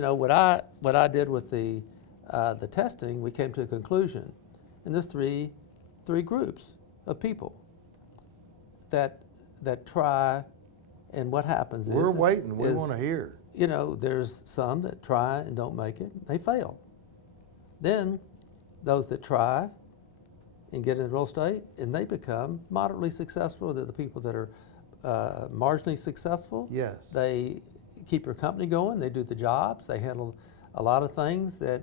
what I did with the testing, we came to a conclusion, and there's three groups of people that try, and what happens is We're waiting. We want to hear. There's some that try and don't make it. They fail. Then those that try and get into real estate and they become moderately successful. They're the people that are marginally successful. Yes. They keep your company going. They do the jobs. They handle a lot of things that,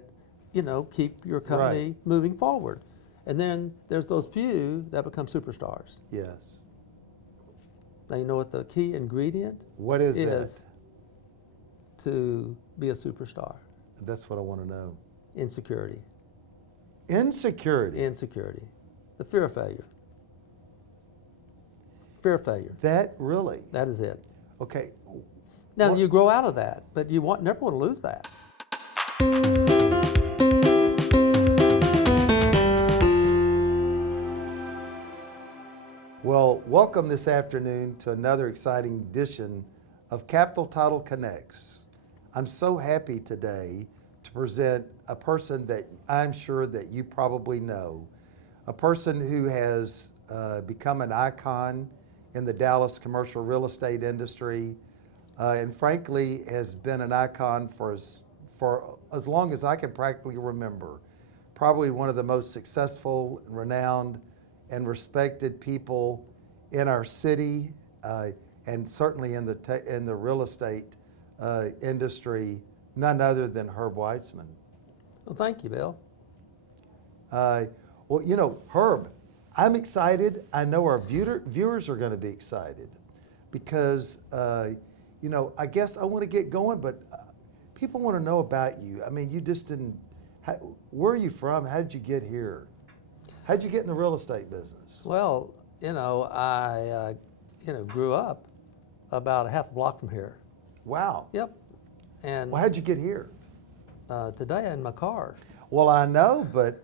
keep your company moving forward. And then there's those few that become superstars. Yes. Now, you know what the key ingredient What is that? To be a superstar? That's what I want to know. Insecurity. Insecurity? Insecurity. The fear of failure. Fear of failure. That really? That is it. Okay. Now, you grow out of that, but you never want to lose that. Well, welcome this afternoon to another exciting edition of Capital Title Connects. I'm so happy today to present a person that I'm sure that you probably know, a person who has become an icon in the Dallas commercial real estate industry, and frankly has been an icon for as long as I can practically remember. Probably one of the most successful, renowned, and respected people in our city, and certainly in the real estate industry, none other than Herb Weitzman. Well, thank you, Bill. Well, Herb, I'm excited. I know our viewers are going to be excited because, I guess I want to get going, but people want to know about you. I mean, you just didn't. Where are you from? How did you get here? How did you get in the real estate business? Well, I grew up about a half a block from here. Wow. Yep. And Well, how'd you get here? today in my car. Well, I know, but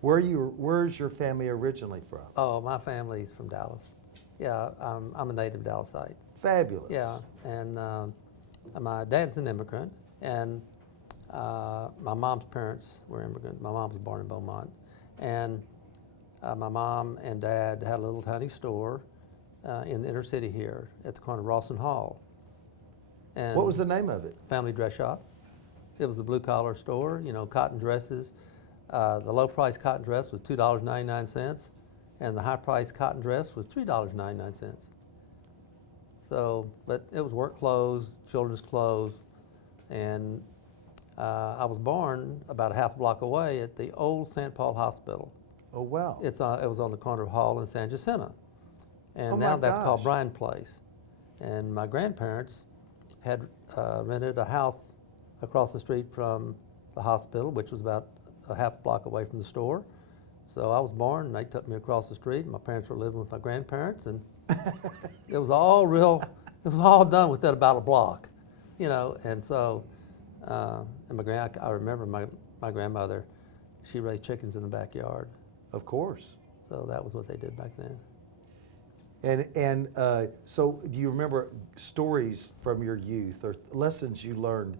where's your family originally from? Oh, my family's from Dallas. Yeah, I'm a native Dallasite. Fabulous. Yeah, and my dad's an immigrant, and my mom's parents were immigrant. My mom was born in Beaumont, and my mom and dad had a little tiny store in the inner city here at the corner of Ross and Hall. And What was the name of it? Family dress shop. It was a blue collar store, cotton dresses. The low price cotton dress was $2.99, and the high price cotton dress was $3.99. So, but it was work clothes, children's clothes, and I was born about a half a block away at the old St. Paul Hospital. Oh, wow. It was on the corner of Hall and San Jacinto, and Oh, now my that's called gosh. Bryan Place. And my grandparents had rented a house across the street from the hospital, which was about a half a block away from the store. So I was born, and they took me across the street, and my parents were living with my grandparents, and it was all done within about a block, and so, and I remember my grandmother, she raised chickens in the backyard. Of course. So that was what they did back then. And so do you remember stories from your youth or lessons you learned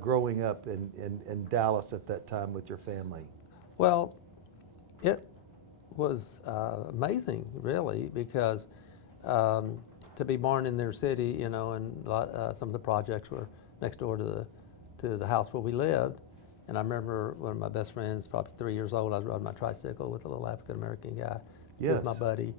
growing up in Dallas at that time with your family? Well, it was amazing, really, because to be born in their city, and some of the projects were next door to the house where we lived. And I remember one of my best friends, probably 3 years old, I was riding my tricycle with a little African-American guy. He was my buddy.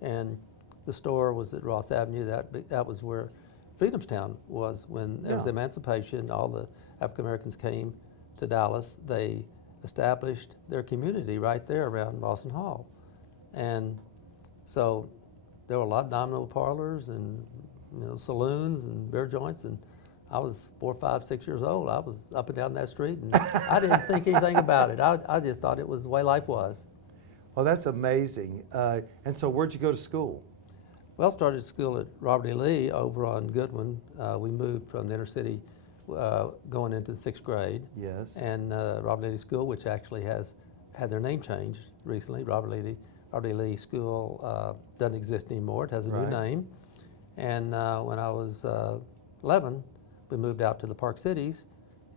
And the store was at Ross Avenue. That was where Freedomstown was when there was emancipation. All the African-Americans came to Dallas. They established their community right there around Ross and Hall. And so there were a lot of domino parlors and saloons and beer joints, and I was 4, 5, 6 years old. I was up and down that street, and I didn't think anything about it. I just thought it was the way life was. Well, that's amazing. And so where'd you go to school? Well, started school at Robert E. Lee over on Goodwin. We moved from the inner city going into the 6th grade. Yes. And Robert E. Lee School, which actually has had their name changed recently. Robert E. Lee School doesn't exist anymore. It has a new name. And when I was 11, we moved out to the Park Cities,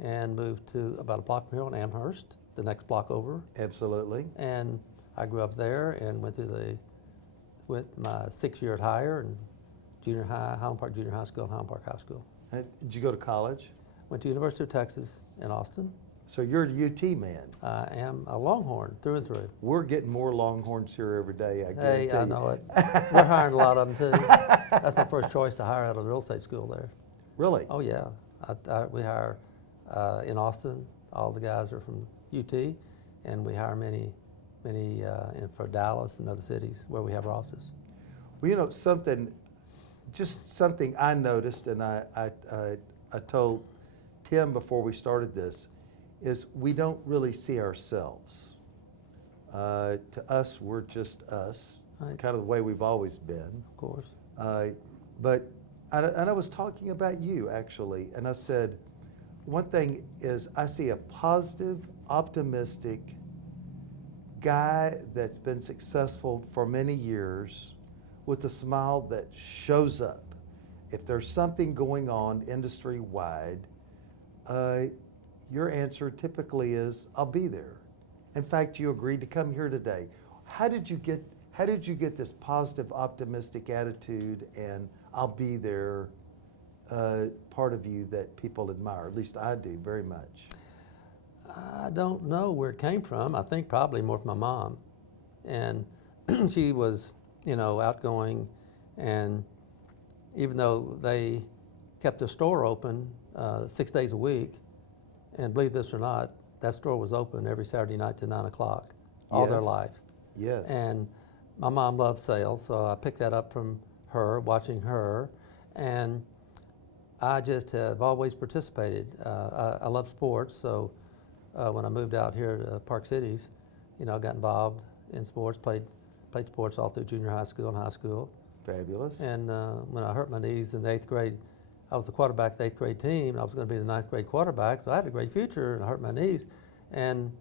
and moved to about a block from here on Amherst, the next block over. Absolutely. And I grew up there and went my 6th year at Higher and junior high, Highland Park Junior High School and Highland Park High School. Did you go to college? Went to University of Texas in Austin. So you're a UT man. I am a Longhorn through and through. We're getting more Longhorns here every day, I guarantee Hey, I you. know it. We're hiring a lot of them too. That's my first choice to hire out of the real estate school there. Really? Oh yeah, we hire in Austin. All the guys are from UT, and we hire many for Dallas and other cities where we have our offices. Well, you know, something I noticed, and I told Tim before we started this, is we don't really see ourselves. To us, we're just us, Right. kind of the way we've always been. Of course. And I was talking about you, actually, and I said, one thing is I see a positive, optimistic guy that's been successful for many years with a smile that shows up. If there's something going on industry-wide, your answer typically is, I'll be there. In fact, you agreed to come here today. How did you get this positive, optimistic attitude and I'll be there part of you that people admire? At least I do very much. I don't know where it came from. I think probably more from my mom. And she was, outgoing. And even though they kept the store open 6 days a week, and believe this or not, that store was open every Saturday night to 9 o'clock all their Yes. life. Yes. And my mom loved sales, so I picked that up from her, watching her. And I just have always participated. I love sports, so when I moved out here to Park Cities, I got involved in sports, played sports all through junior high school and high school. Fabulous. And when I hurt my knees in the 8th grade, I was the quarterback of the 8th grade team, and I was going to be the 9th grade quarterback, so I had a great future, and I hurt my knees. And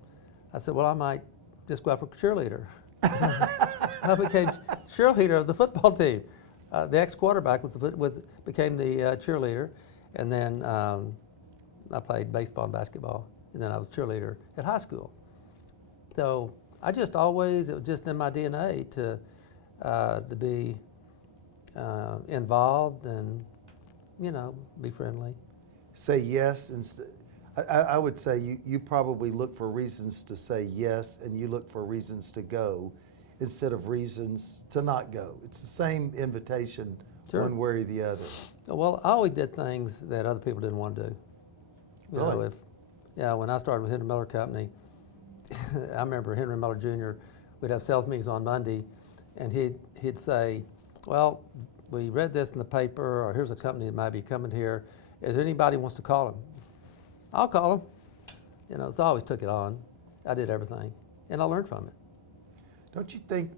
I said, well, I might just go out for cheerleader. I became cheerleader of the football team. The ex-quarterback became the cheerleader, and then I played baseball and basketball, and then I was cheerleader at high school. So I just always, it was just in my DNA to be involved and, be friendly. Say yes. I would say you probably look for reasons to say yes, and you look for reasons to go instead of reasons to not go. It's the same invitation, Sure. one way or the other. Well, I always did things that other people didn't want to do. Really? When I started with Henry Miller Company, I remember Henry Miller Jr., we'd have sales meetings on Monday, and he'd say, well, we read this in the paper, or here's a company that might be coming here. Is there anybody who wants to call him? I'll call him. So I always took it on. I did everything, and I learned from it. Don't you think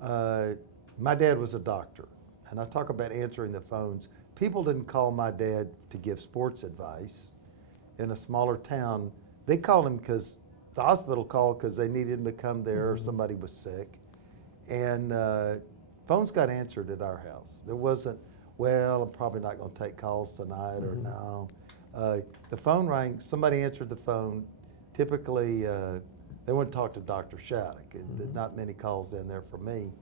my dad was a doctor, and I talk about answering the phones. People didn't call my dad to give sports advice. In a smaller town, they called him because the hospital called because they needed him to come there or somebody was sick. And phones got answered at our house. There wasn't, well, I'm probably not going to take calls tonight, or no. The phone rang, somebody answered the phone. Typically, they wouldn't talk to Dr. Shaddock. Not many calls in there for me.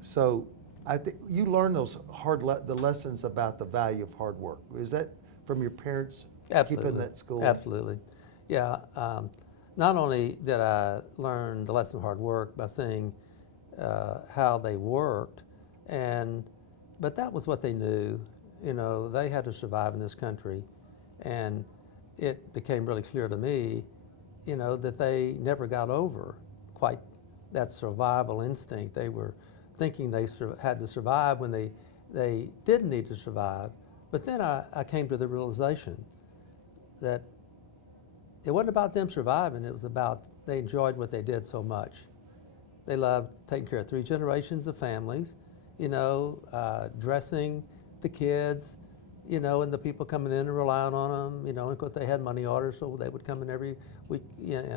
So I think you learn those the lessons about the value of hard work. Is that from your parents? Absolutely. Keeping that school? Absolutely. Yeah. Not only did I learn the lesson of hard work by seeing how they worked, but that was what they knew. They had to survive in this country, and it became really clear to me, that they never got over quite that survival instinct. They were thinking they had to survive when they didn't need to survive. But then I came to the realization that it wasn't about them surviving, it was about they enjoyed what they did so much. They loved taking care of 3 generations of families, dressing the kids, and the people coming in and relying on them, and of course they had money orders, so they would come in every week,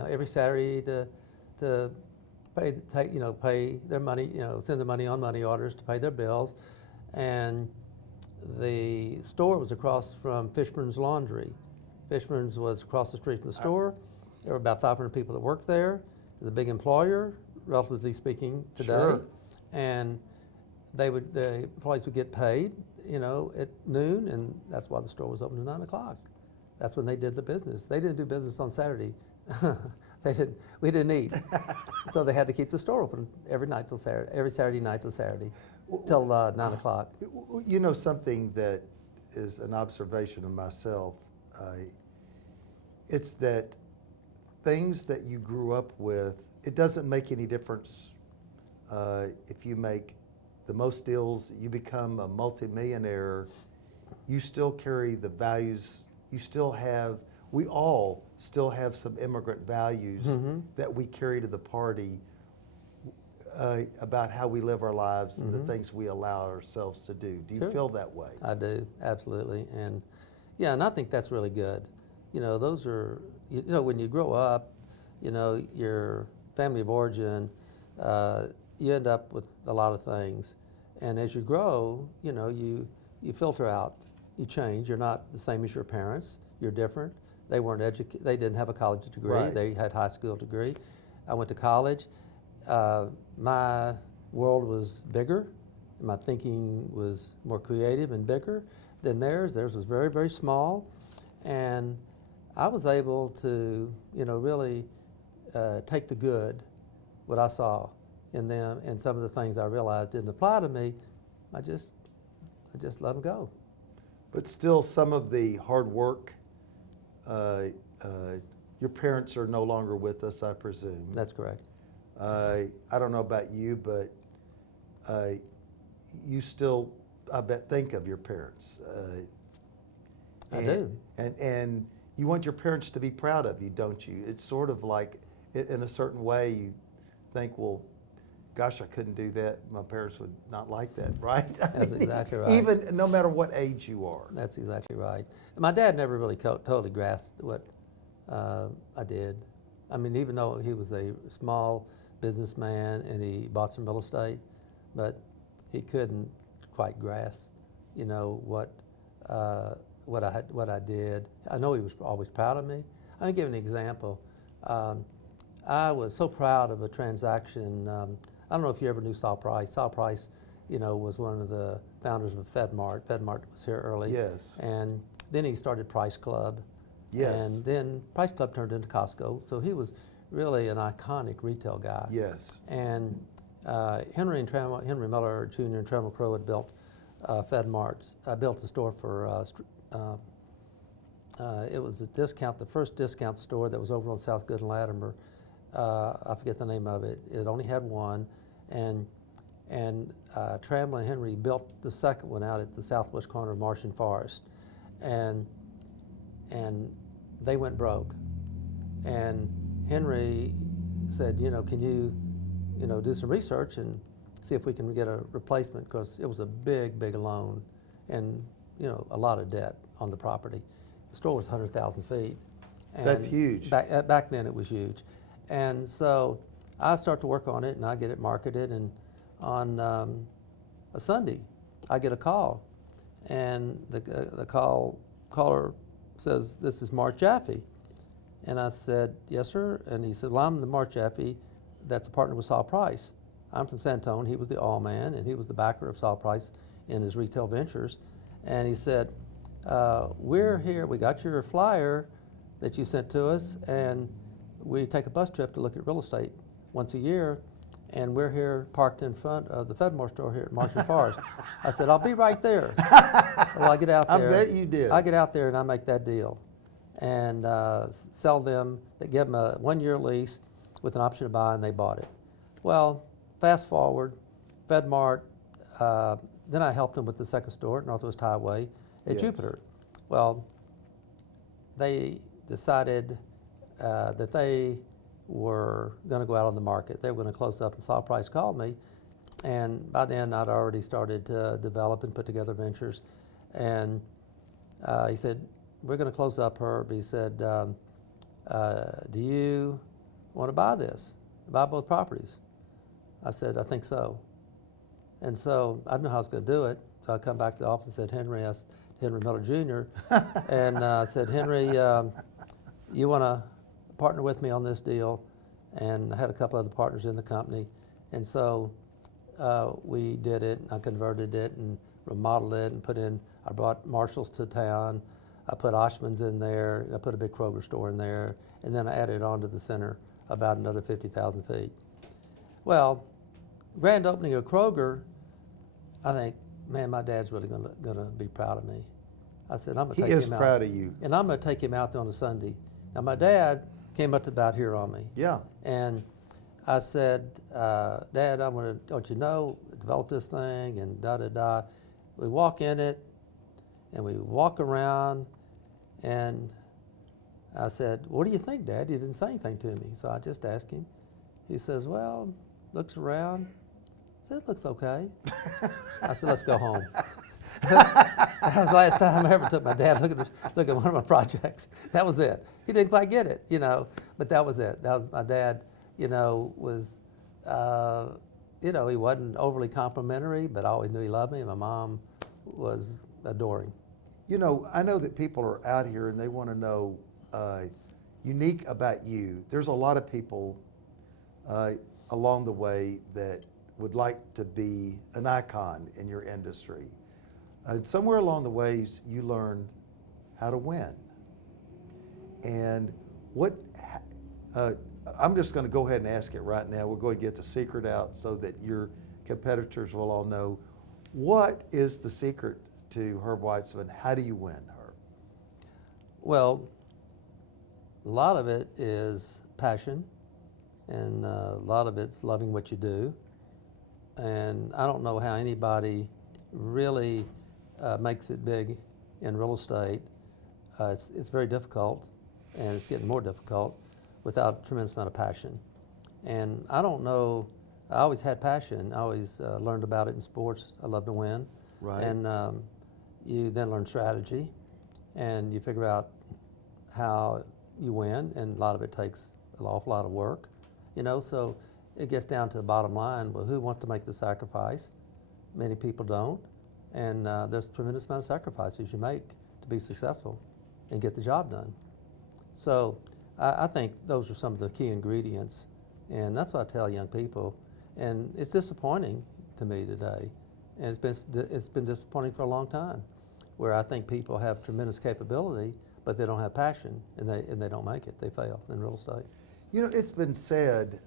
every Saturday to pay their money, send their money on money orders to pay their bills. And the store was across from Fishburne's Laundry. Fishburne's was across the street from the store. There were about 500 people that worked there. It was a big employer, relatively speaking, today. Sure. And the employees would get paid, at noon, and that's why the store was open to 9 o'clock. That's when they did the business. They didn't do business on Saturday. We didn't eat. So they had to keep the store open every Saturday night till Saturday, till 9 o'clock. Something that is an observation of myself, it's that things that you grew up with, it doesn't make any difference if you make the most deals, you become a multimillionaire, you still carry the values, we all still have some immigrant values that we carry to the party about how we live our lives and the things we allow ourselves to do. Do you feel that way? I do, absolutely. And and I think that's really good. Those are, when you grow up, your family of origin, you end up with a lot of things. And as you grow, you filter out, you change. You're not the same as your parents. You're different. They weren't educated. They didn't have a college degree. Right. They had high school degree. I went to college. My world was bigger. My thinking was more creative and bigger than theirs. Theirs was very, very small. And I was able to, really take the good, what I saw in them, and some of the things I realized didn't apply to me. I just let them go. But still, some of the hard work, your parents are no longer with us, I presume. That's correct. I don't know about you, but you still, I bet, think of your parents. I do. And you want your parents to be proud of you, don't you? It's sort of like, in a certain way, you think, well, gosh, I couldn't do that. My parents would not like that, right? That's exactly right. Even no matter what age you are. That's exactly right. My dad never really totally grasped what I did. I mean, even though he was a small businessman and he bought some real estate, but he couldn't quite grasp, what I did. I know he was always proud of me. I'll give an example. I was so proud of a transaction. I don't know if you ever knew Saul Price. Saul Price, was one of the founders of FedMart. FedMart was here early. Yes. And then he started Price Club. Yes. And then Price Club turned into Costco. So he was really an iconic retail guy. Yes. And Henry Miller Jr. and Trammell Crow had built FedMarts. Built the store for. It was the first discount store that was over on South Good and Latimer. I forget the name of it. It only had one, and Trammell and Henry built the second one out at the southwest corner of Marsh and Forest, and they went broke. And Henry said, can you, do some research and see if we can get a replacement, because it was a big, big loan, and a lot of debt on the property. The store was 100,000 feet. And that's huge. Back then it was huge. And so I start to work on it, and I get it marketed, and on a Sunday I get a call, and the caller says, "This is Mark Jaffe." And I said, "Yes, sir." And he said, "Well, I'm the Mark Jaffe that's a partner with Saul Price. I'm from San Antonio. He was the all man, and he was the backer of Saul Price in his retail ventures." And he said, "We're here. We got your flyer that you sent to us, and we take a bus trip to look at real estate once a year, and we're here parked in front of the FedMart store here at Marsh and Forest." I said, "I'll be right there." Well, I get out there. I bet you did. I get out there and I make that deal, and sell them. They give them a 1-year lease with an option to buy, and they bought it. Well, fast forward, FedMart. Then I helped them with the second store at Northwest Highway at Yes. Jupiter. Well, they decided that they were going to go out on the market. They were going to close up, and Saul Price called me, and by then I'd already started to develop and put together ventures. And he said, "We're going to close up, Herb." He said, "Do you want to buy this, buy both properties?" I said, "I think so." And so I didn't know how I was going to do it, So I come back to the office and said, Henry Miller Jr., and said, Henry, you want to partner with me on this deal? And I had a couple other partners in the company. And so we did it. I converted it and remodeled it and I brought Marshalls to town. I put Oshman's in there. I put a big Kroger store in there. And then I added on to the center about another 50,000 feet. Well, grand opening of Kroger, I think, man, my dad's really gonna be proud of me. I said, I'm gonna take him out. He is proud of you. And I'm gonna take him out there on a Sunday. Now my dad came up to about here on me. Yeah. And I said, Dad, I'm gonna, don't you know, develop this thing and da-da-da. We walk in it and we walk around and I said, what do you think, Dad? He didn't say anything to me. So I just asked him. He says, well, looks around. I said, it looks okay. I said, let's go home. That was the last time I ever took my dad look at one of my projects. That was it. He didn't quite get it, but that was it. That was my dad, was, he wasn't overly complimentary, but I always knew he loved me. My mom was adoring. I know that people are out here and they want to know unique about you. There's a lot of people along the way that would like to be an icon in your industry. Somewhere along the ways, you learned how to win. And I'm just going to go ahead and ask it right now. We're going to get the secret out so that your competitors will all know. What is the secret to Herb Weitzman? How do you win, Herb? Well, a lot of it is passion, and a lot of it's loving what you do. And I don't know how anybody really makes it big in real estate. It's very difficult, and it's getting more difficult without a tremendous amount of passion. And I don't know, I always had passion. I always learned about it in sports. I love to win. Right. And you then learn strategy, and you figure out how you win, and a lot of it takes an awful lot of work. So it gets down to the bottom line. Well, who wants to make the sacrifice? Many people don't. And there's a tremendous amount of sacrifices you make to be successful and get the job done. So I think those are some of the key ingredients. And that's what I tell young people. And it's disappointing to me today. And it's been disappointing for a long time, where I think people have tremendous capability, but they don't have passion, and they don't make it. They fail in real estate. It's been said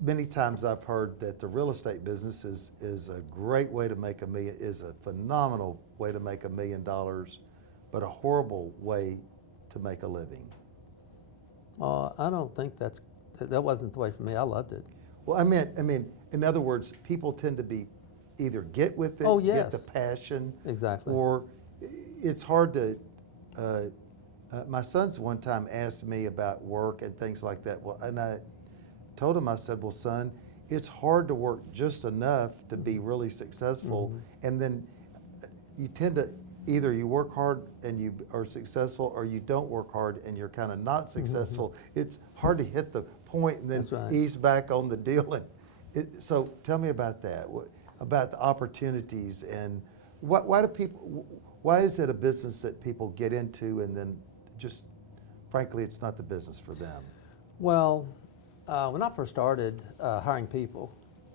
many times. I've heard that the real estate business is a great way to make is a phenomenal way to make $1 million, but a horrible way to make a living. I don't think that wasn't the way for me. I loved it. Well, I mean, in other words, people tend to be either get with it, Oh, yes. get the passion, Exactly. or it's hard to. My sons one time asked me about work and things like that. Well, and I told him, I said, well, son, it's hard to work just enough to be really successful, and then you tend to either you work hard and you are successful, or you don't work hard and you're kind of not successful. It's hard to hit the point and then That's right. ease back on the deal. So tell me about that, about the opportunities, and why is it a business that people get into and then just, frankly, it's not the business for them? Well, when I first started hiring people,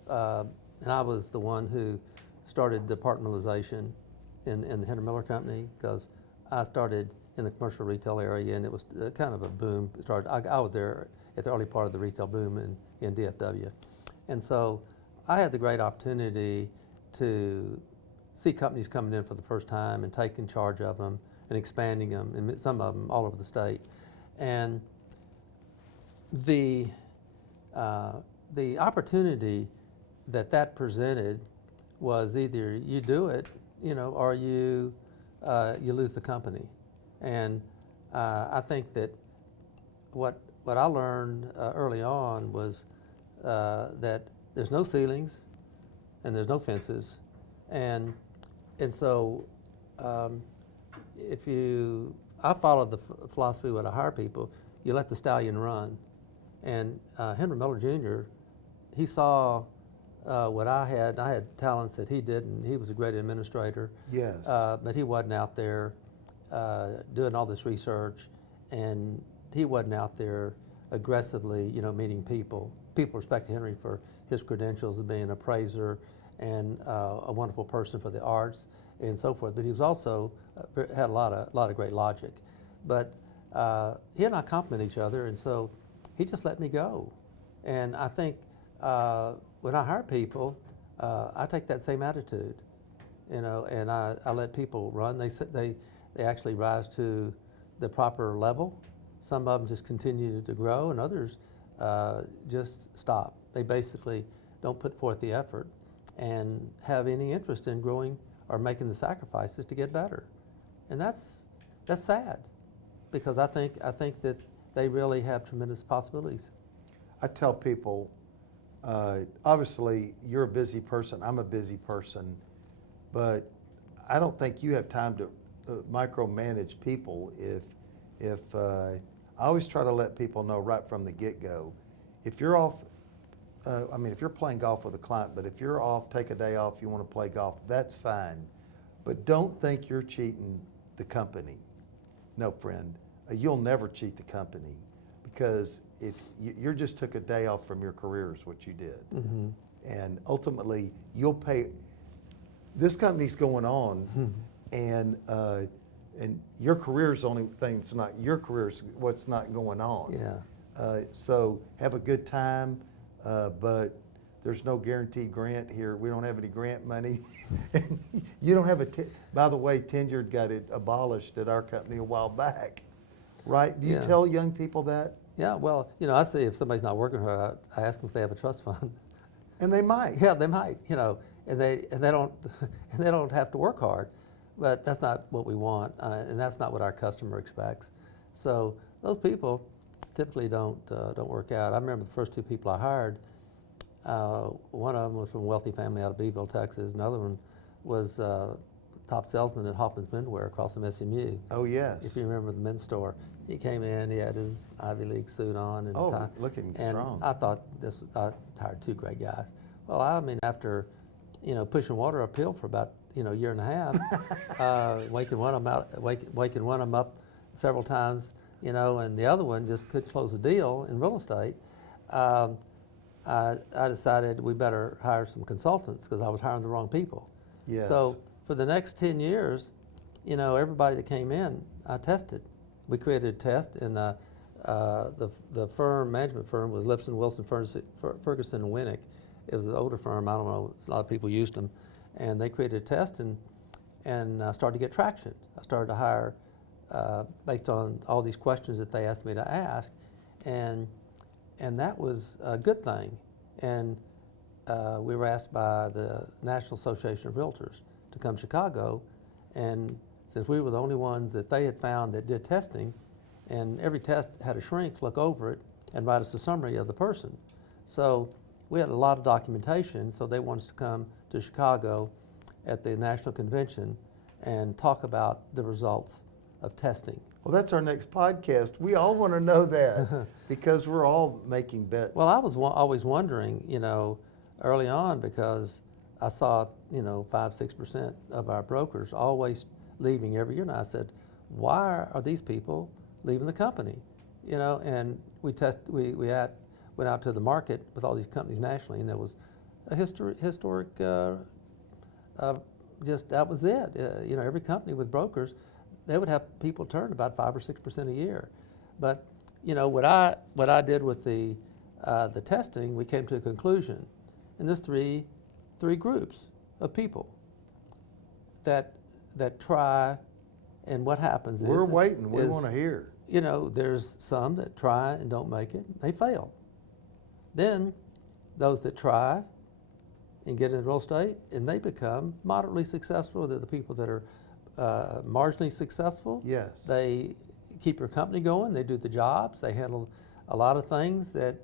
and I was the one who started departmentalization in the Henry Miller Company, because I started in the commercial retail area, and it was kind of a boom. I was there at the early part of the retail boom in DFW. And so I had the great opportunity to see companies coming in for the first time and taking charge of them and expanding them, and some of them all over the state. And the opportunity that presented was either you do it, or you lose the company. And I think that what I learned early on was that there's no ceilings and there's no fences, and so I follow the philosophy when I hire people, you let the stallion run. And Henry Miller Jr., he saw what I had talents that he didn't. He was a great administrator. Yes. But he wasn't out there doing all this research, and he wasn't out there aggressively, meeting people. People respected Henry for his credentials of being an appraiser and a wonderful person for the arts and so forth. But he was also had a lot of great logic. But he and I complement each other, and so he just let me go. And I think when I hire people, I take that same attitude, and I let people run. They actually rise to the proper level. Some of them just continue to grow, and others just stop. They basically don't put forth the effort and have any interest in growing or making the sacrifices to get better. And that's sad, because I think that they really have tremendous possibilities. I tell people, obviously you're a busy person, I'm a busy person, but I don't think you have time to micromanage people. If I always try to let people know right from the get-go, if you're off, if you're playing golf with a client, but if you're off, take a day off, you want to play golf, that's fine. But don't think you're cheating the company. No, friend, you'll never cheat the company, because if you just took a day off from your career is what you did. Mm-hmm. And ultimately, you'll pay. This company's going on, and your career's the only thing that's not your career's what's not going on. Yeah. So have a good time, but there's no guaranteed grant here. We don't have any grant money. You don't have by the way, tenured got it abolished at our company a while back, right? Do you tell young people that? Yeah, well, I say if somebody's not working hard, I ask them if they have a trust fund. And they might. Yeah, they might, and they don't and they don't have to work hard, but that's not what we want, and that's not what our customer expects. So those people typically don't work out. I remember the first two people I hired. One of them was from a wealthy family out of Beeville, Texas. Another one was top salesman at Hoffman's Menswear across from SMU. Oh yes. If you remember the men's store. He came in, he had his Ivy League suit on and tie. Looking and strong. I thought I hired two great guys. Well, after, pushing water uphill for about, a year and a half, waking one of them up several times, and the other one just couldn't close a deal in real estate. I decided we better hire some consultants, because I was hiring the wrong people. Yes. So for the next 10 years, everybody that came in, I tested. We created a test, and the management firm was Lipson, Wilson, Ferguson, and Winnick. It was an older firm. I don't know. A lot of people used them, and they created a test, and I started to get traction. I started to hire based on all these questions that they asked me to ask, and that was a good thing. And we were asked by the National Association of Realtors to come to Chicago, and since we were the only ones that they had found that did testing, and every test had a shrink look over it and write us a summary of the person. So we had a lot of documentation, so they wanted us to come to Chicago at the National Convention and talk about the results of testing. Well, that's our next podcast. We all want to know that because we're all making bets. Well, I was always wondering, early on, because I saw, 5-6% of our brokers always leaving every year, and I said, why are these people leaving the company? And we went out to the market with all these companies nationally, and there was a historic just that was it. Every company with brokers, they would have people turn about 5 or 6% a year. But what I did with the testing, we came to a conclusion, and there's three groups of people that try, and what happens is we're waiting. We want to hear. There's some that try and don't make it. They fail. Then those that try and get into real estate, and they become moderately successful. They're the people that are marginally successful. Yes. They keep your company going. They do the jobs. They handle a lot of things that,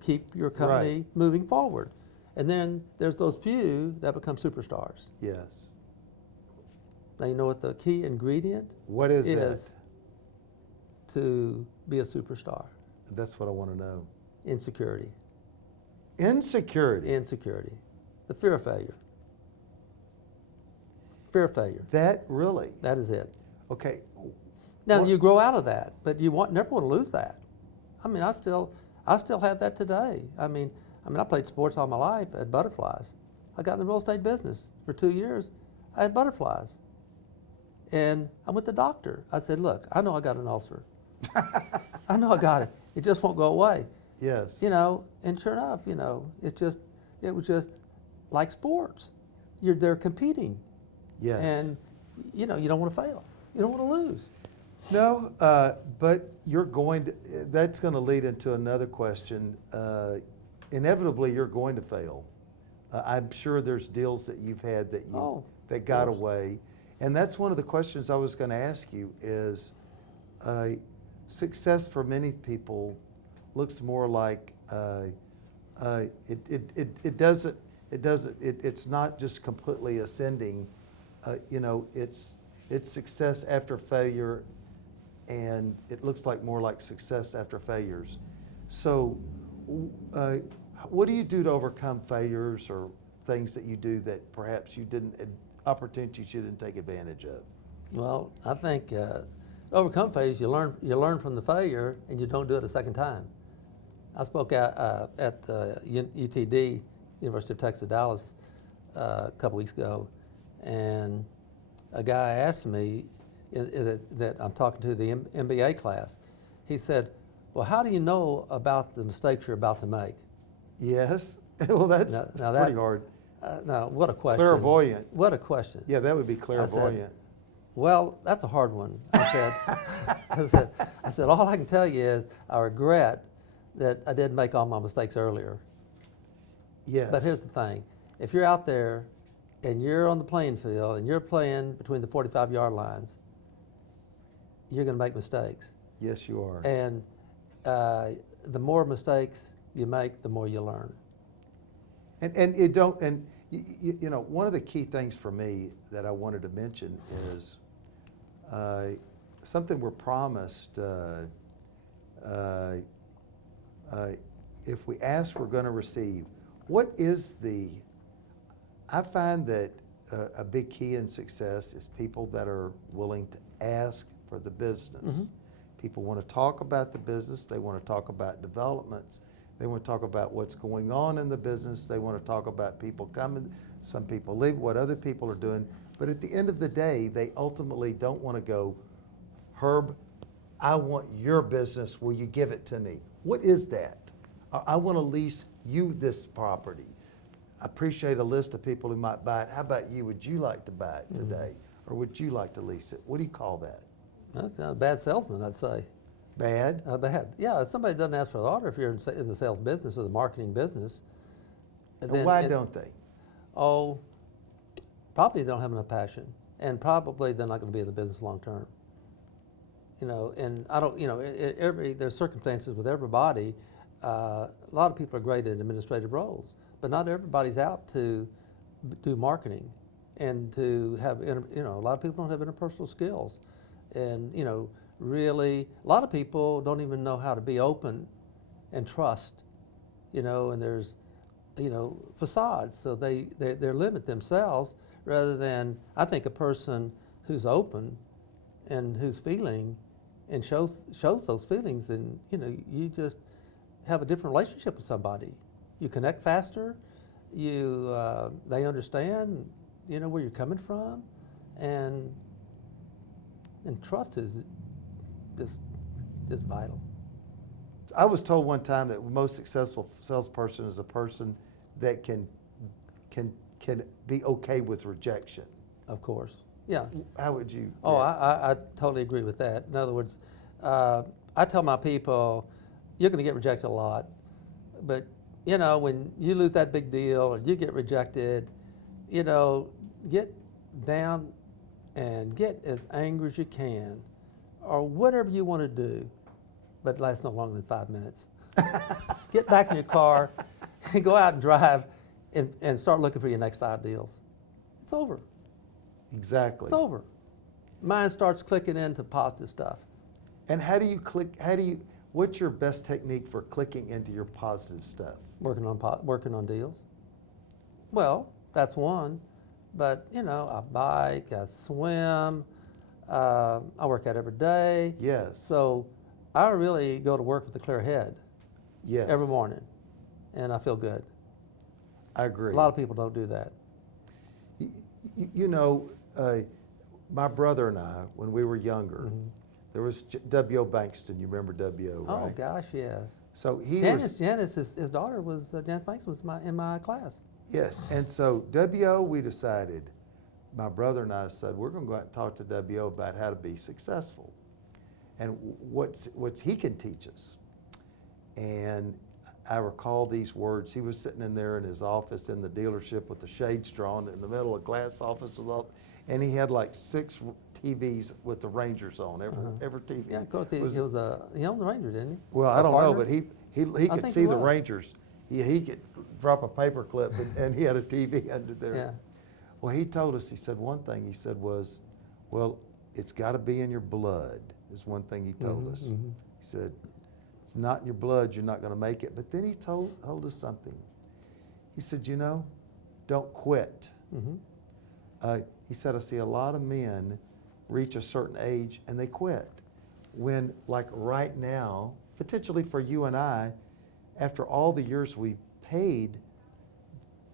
keep your company moving forward. And then there's those few that become superstars. Yes. Now, you know what the key ingredient What is that? To be a superstar? That's what I want to know. Insecurity. Insecurity. Insecurity. The fear of failure. Fear of failure. That really? That is it. Okay. Now What- you grow out of that, but you never want to lose that. I mean, I still have that today. I mean, I played sports all my life at butterflies. I got in the real estate business for 2 years. I had butterflies, and I went to the doctor. I said, "Look, I know I got an ulcer. I know I got it. It just won't go away." Yes. You know, and sure enough, you know, it was just like sports. They're competing, Yes. and you know, you don't want to fail. You don't want to lose. No, but you're going to, that's going to lead into another question. Inevitably, you're going to fail. I'm sure there's deals that you've had that that got course. away. And that's one of the questions I was going to ask you is success for many people looks more like it's not just completely ascending. You know, it's success after failure, and it looks like more like success after failures. So, what do you do to overcome failures or things that you do that perhaps you didn't, opportunities you didn't take advantage of? Well, I think overcome failures. You learn from the failure, and you don't do it a second time. I spoke at UTD, University of Texas Dallas, a couple weeks ago, and a guy asked me that I'm talking to the MBA class. He said, "Well, how do you know about the mistakes you're about to make?" Yes. Well, that's Now pretty hard. Now, what a question! Clairvoyant. What a question! Yeah, that would be clairvoyant. Well, that's a hard one. I said, all I can tell you is I regret that I didn't make all my mistakes earlier. Yes. But here's the thing. If you're out there and you're on the playing field and you're playing between the 45-yard lines, you're going to make mistakes. Yes, you are. And the more mistakes you make, the more you learn. And you don't, and you know, one of the key things for me that I wanted to mention is something we're promised. If we ask, we're going to receive. What is I find that a big key in success is people that are willing to ask for the business. Mm-hmm. People want to talk about the business. They want to talk about developments. They want to talk about what's going on in the business. They want to talk about people coming, some people leave, what other people are doing. But at the end of the day, they ultimately don't want to go, "Herb, I want your business. Will you give it to me?" What is that? I want to lease you this property. I appreciate a list of people who might buy it. How about you? Would you like to buy it today? Or would you like to lease it? What do you call that? That's not a bad salesman, I'd say. Bad? Bad. Yeah, if somebody doesn't ask for the order, if you're in the sales business or the marketing business. And why don't they? Oh, probably they don't have enough passion. And probably they're not going to be in the business long term. You know, and I don't, you know, there's circumstances with everybody. A lot of people are great at administrative roles, but not everybody's out to do marketing and to have, you know, a lot of people don't have interpersonal skills. And, you know, really, a lot of people don't even know how to be open and trust, you know, and there's, you know, facades. So they limit themselves rather than, I think, a person who's open and who's feeling and shows those feelings, and, you know, you just have a different relationship with somebody. You connect faster, they understand, you know, where you're coming from, and trust is just vital. I was told one time that the most successful salesperson is a person that can be okay with rejection. Of course, yeah. How would you? Oh, I totally agree with that. In other words, I tell my people, you're going to get rejected a lot, but, you know, when you lose that big deal or you get rejected, you know, get down and get as angry as you can, or whatever you want to do, but it lasts no longer than 5 minutes. Get back in your car and go out and drive and start looking for your next 5 deals. It's over. Exactly. It's over. Mind starts clicking into positive stuff. And how do you click? What's your best technique for clicking into your positive stuff? working on deals. Well, that's one, but you know, I bike, I swim, I work out every day. Yes. So I really go to work with a clear head Yes. every morning, and I feel good. I agree. A lot of people don't do that. You know, my brother and I, when we were younger, there was W.O. Bankston. You remember W.O., right? Oh gosh, yes. So he was. Janice, his daughter was Janice Banks was in my class. Yes, and so W.O., we decided, my brother and I said, we're going to go out and talk to W.O. about how to be successful and what's he can teach us. And I recall these words. He was sitting in there in his office in the dealership with the shades drawn in the middle of a glass office, and he had like 6 TVs with the Rangers on, every TV. Yeah, of course, he owned the Ranger, didn't he? Well, I don't know, but he could see the was. Rangers. He could drop a paper clip, and he had a TV under there. Yeah. Well, he told us, he said one thing he said was, well, it's got to be in your blood, is one thing he told us. He said, it's not in your blood, you're not going to make it. But then he told us something. He said, you know, don't quit. He said, I see a lot of men reach a certain age and they quit. When, like right now, potentially for you and I, after all the years we've paid,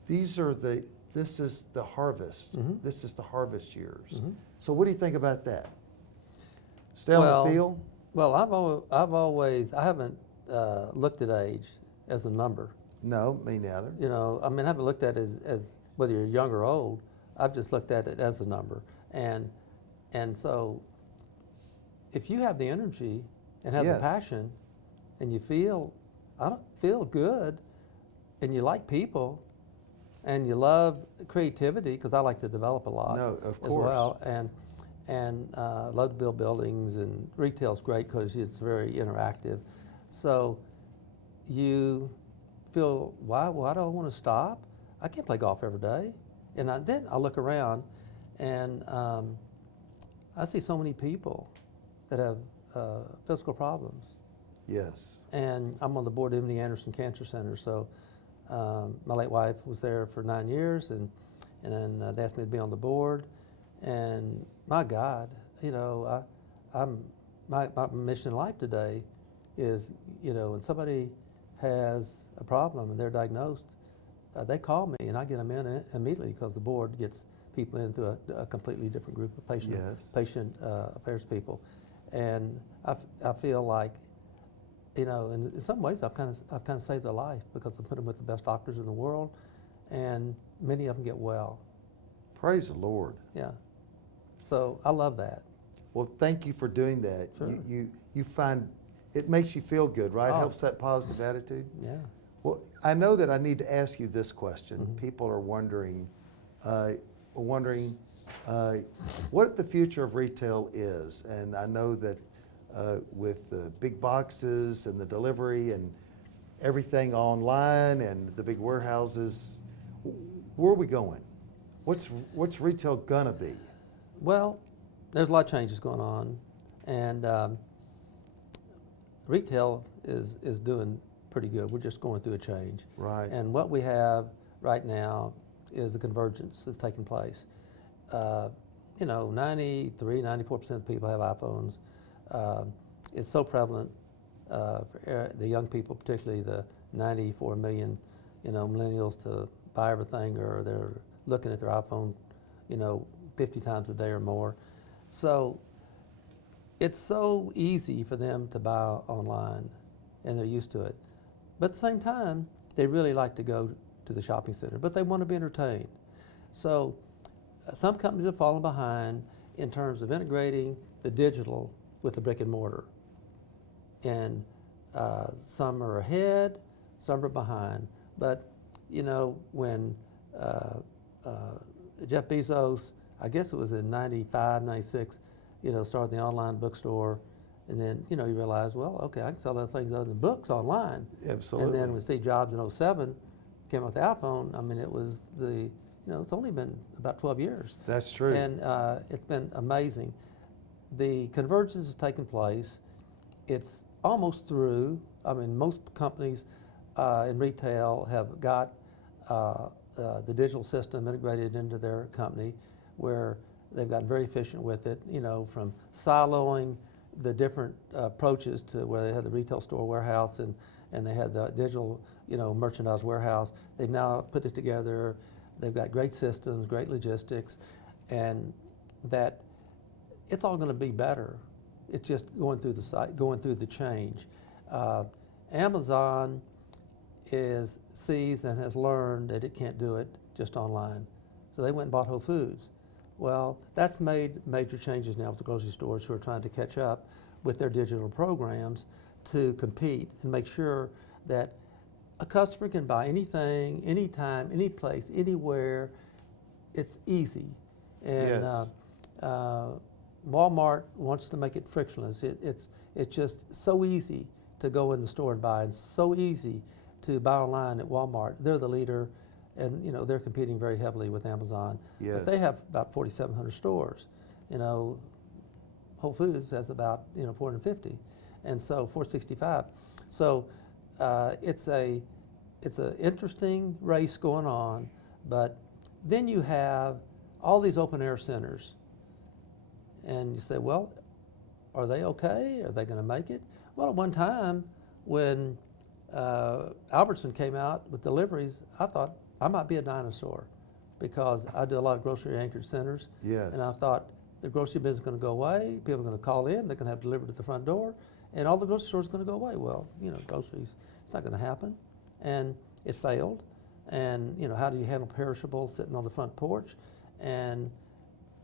this is the harvest. This is the harvest years. So what do you think about that? Stay on the field? Well, I haven't looked at age as a number. No, me neither. You know, I mean, I haven't looked at it as whether you're young or old. I've just looked at it as a number. And so if you have the energy and have the passion and you feel good and you like people and you love creativity, because I like to develop a lot Of as course. well, and love to build buildings, and retail's great because it's very interactive. So you feel, why do I want to stop? I can't play golf every day. And then I look around and I see so many people that have physical problems. Yes. And I'm on the board of MD Anderson Cancer Center, so my late wife was there for 9 years, and then they asked me to be on the board. And my God, you know, my mission in life today is, you know, when somebody has a problem and they're diagnosed, they call me and I get them in immediately, because the board gets people into a completely different group of patient affairs people. And I feel like, you know, in some ways I've kind of saved their life, because I put them with the best doctors in the world, and many of them get well. Praise the Lord. Yeah. So I love that. Well, thank you for doing that. Sure. You find it makes you feel good, right? Oh. Helps that positive attitude. Yeah. Well, I know that I need to ask you this question. People are wondering what the future of retail is, and I know that with the big boxes and the delivery and everything online and the big warehouses, where are we going? What's retail gonna be? Well, there's a lot of changes going on, and retail is doing pretty good. We're just going through a change. Right. And what we have right now is a convergence that's taking place. You know, 93, 94% of people have iPhones. It's so prevalent for the young people, particularly the 94 million, you know, millennials, to buy everything, or they're looking at their iPhone, you know, 50 times a day or more. So it's so easy for them to buy online, and they're used to it. But at the same time, they really like to go to the shopping center, but they want to be entertained. So some companies have fallen behind in terms of integrating the digital with the brick and mortar. And some are ahead, some are behind. But, you know, when Jeff Bezos, I guess it was in 95, 96, you know, started the online bookstore, and then, you know, you realize, well, okay, I can sell other things other than books online. Absolutely. And then when Steve Jobs in 07 came out with the iPhone, I mean, it was you know, it's only been about 12 years. That's true. And it's been amazing. The convergence has taken place. It's almost through. I mean, most companies in retail have got the digital system integrated into their company, where they've gotten very efficient with it, from siloing the different approaches to where they had the retail store warehouse and they had the digital, merchandise warehouse. They've now put it together. They've got great systems, great logistics, and that it's all going to be better. It's just going through the site, going through the change. Amazon sees and has learned that it can't do it just online. So they went and bought Whole Foods. Well, that's made major changes now with the grocery stores who are trying to catch up with their digital programs to compete and make sure that a customer can buy anything, anytime, any place, anywhere. It's easy. And Yes. Walmart wants to make it frictionless. It's just so easy to go in the store and buy, and so easy to buy online at Walmart. They're the leader, and they're competing very heavily with Amazon. Yes. But they have about 4,700 stores. Whole Foods has about 450, and so 465. So it's an interesting race going on. But then you have all these open air centers, and you say, well, are they okay? Are they going to make it? Well, at one time when Albertson came out with deliveries, I thought I might be a dinosaur, because I do a lot of grocery anchored centers. Yes. And I thought the grocery business is going to go away. People are going to call in. They're going to have delivered at the front door, and all the grocery stores are going to go away. Well, groceries, it's not going to happen, and it failed. And how do you handle perishables sitting on the front porch? And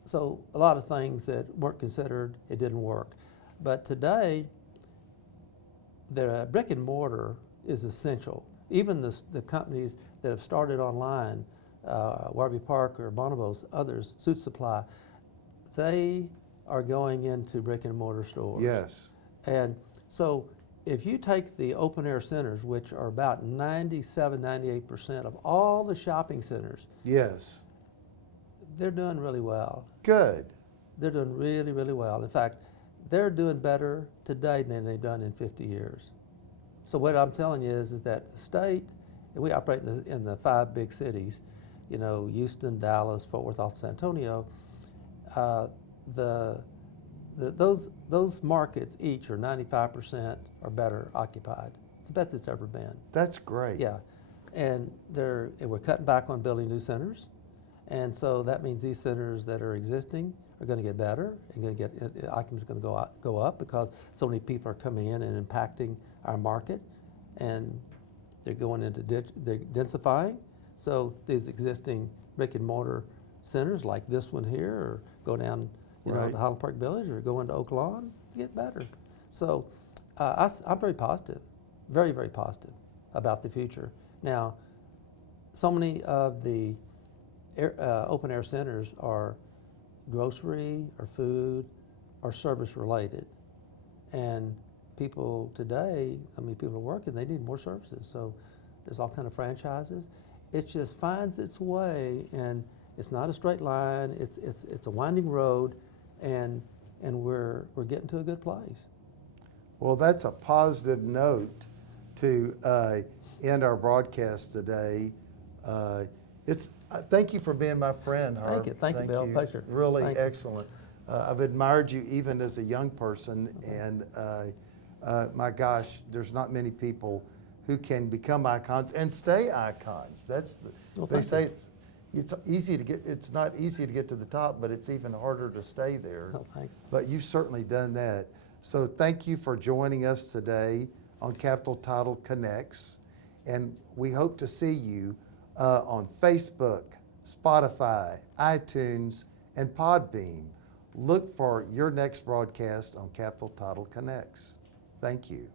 so a lot of things that weren't considered, it didn't work. But today, the brick and mortar is essential. Even the companies that have started online, Warby Parker, Bonobos, others, Suit Supply, they are going into brick and mortar stores. Yes. And so if you take the open air centers, which are about 97, 98% of all the shopping centers, Yes. they're doing really well. Good. They're doing really, really well. In fact, they're doing better today than they've done in 50 years. So what I'm telling you is that the state, and we operate in the 5 big cities, Houston, Dallas, Fort Worth, Austin, San Antonio. Those markets each are 95% or better occupied. It's the best it's ever been. That's great. Yeah, and we're cutting back on building new centers, and so that means these centers that are existing are going to get better, and occupancy is going to go up because so many people are coming in and impacting our market, and they're going into they're densifying. So these existing brick and mortar centers like this one here, or go down Right. to Highland Park Village, or go into Oak Lawn, get better. So I'm very positive, very, very positive about the future. Now, so many of the open air centers are grocery or food or service related. And people today, people are working, they need more services. So there's all kind of franchises. It just finds its way, and it's not a straight line. It's a winding road, and we're getting to a good place. Well, that's a positive note to end our broadcast today. Thank you for being my friend, Harv. Thank you, Bill. Pleasure. Really Thank you. excellent. I've admired you even as a young person, and my gosh, there's not many people who can become icons and stay icons. They thank say you. it's easy to get. It's not easy to get to the top, but it's even harder to stay there. Oh, thanks. But you've certainly done that. So thank you for joining us today on Capital Title Connects, and we hope to see you on Facebook, Spotify, iTunes, and Podbean. Look for your next broadcast on Capital Title Connects. Thank you.